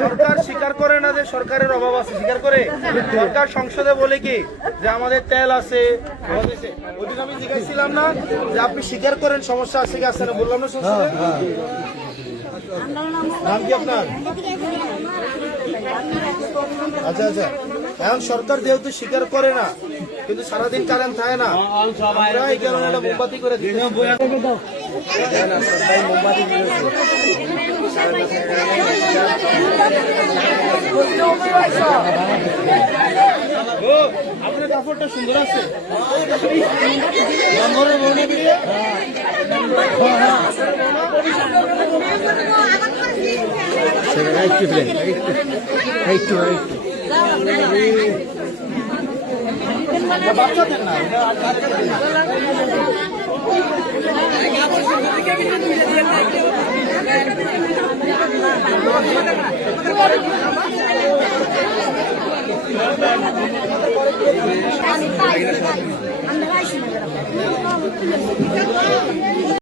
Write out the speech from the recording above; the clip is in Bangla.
সরকার স্বীকার করে না যে সরকারের অভাব আছে, স্বীকার করে। সরকার সংসদে বলে কি যে আমাদের তেল আছে, ওইদিন আমি জিজ্ঞাসছিলাম না যে আপনি স্বীকার করেন সমস্যা আছে কি আছে না, বললাম না সংসদে। নাম কি আপনার? আচ্ছা আচ্ছা, এখন সরকার যেহেতু স্বীকার করে না, কিন্তু সারাদিন কারেন্ট থাকে না, আমরা এই কারণে একটা মোমবাতি করে দিই। মোমবাতি আপনার কাপড়টা সুন্দর আছে। বাচ্চাদের না,